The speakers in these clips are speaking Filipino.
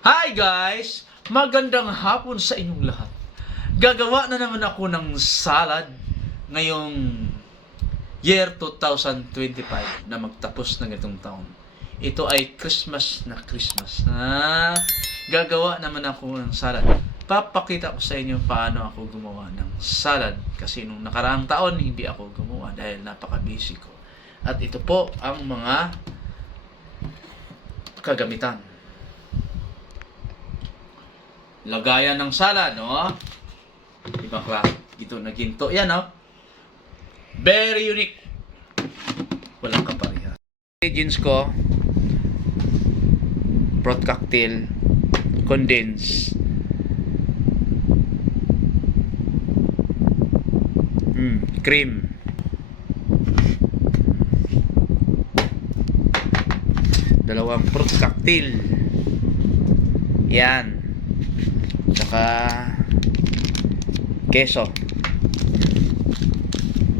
Hi guys! Magandang hapon sa inyong lahat. Gagawa na naman ako ng salad ngayong year 2025 na magtapos ng itong taon. Ito ay Christmas na Christmas. Gagawa naman ako ng salad. Papakita ko sa inyo paano ako gumawa ng salad. Kasi nung nakaraang taon, hindi ako gumawa dahil napaka-busy ko. At ito po ang mga kagamitan. Lagayan ng salad, no? Ibang klase. Ito na ginto. Yan, no? Very unique. Walang kapareha. Ingredients ko, fruit cocktail, condensed, cream, dalawang fruit cocktail. Yan. Saka keso.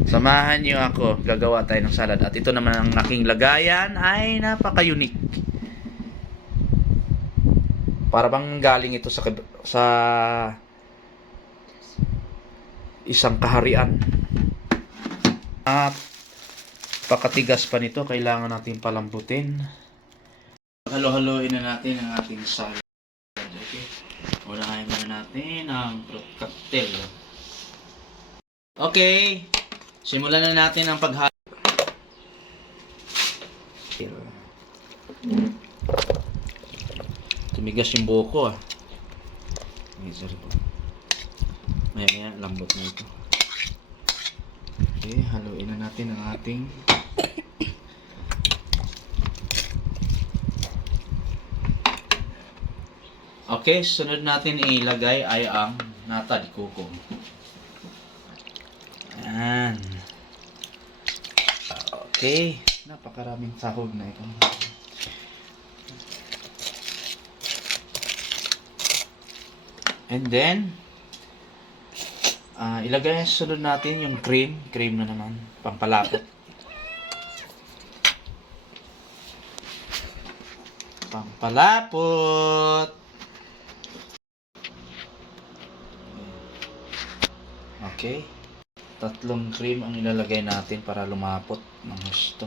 Samahan niyo ako, gagawa tayo ng salad. At ito naman ang aking lagayan ay napaka-unique. Para bang galing ito sa isang kaharian. At pakatigas pa nito, kailangan natin palambutin. Halo-haloin na natin ang ating salad. Okay. Unahin muna natin ang fruit cocktail. Okay. Simulan na natin ang paghalo. Tumigas yung buhok ko ah. Sorry po. Maya lambot na ito. Okay, haluin na natin ang ating okay, sunod natin ilagay ay ang nata di coco. Ayan. Okay. Napakaraming sahog na ito. And then, ilagay sunod natin yung cream. Cream na naman. Pampalapot. Pampalapot. Okay. 3 cream ang ilalagay natin para lumapot ng gusto.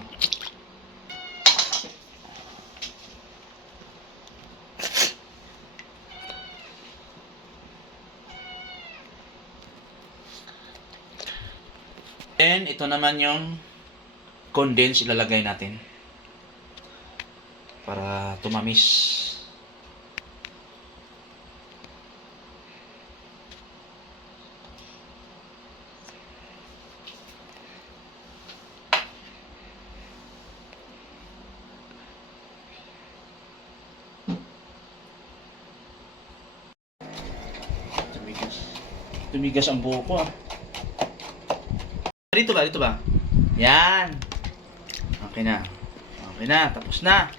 Then, ito naman yung condense ilalagay natin para tumamis. Tumigas ang buhok ko ah. Dito ba? Yan. Okay na. Tapos na.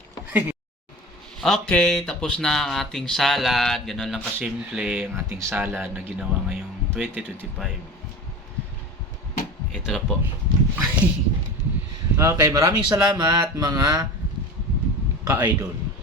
Okay, tapos na ang ating salad. Ganun lang kasimple ang ating salad na ginawa ngayong 2025. Ito na po. Okay, maraming salamat mga ka-idol.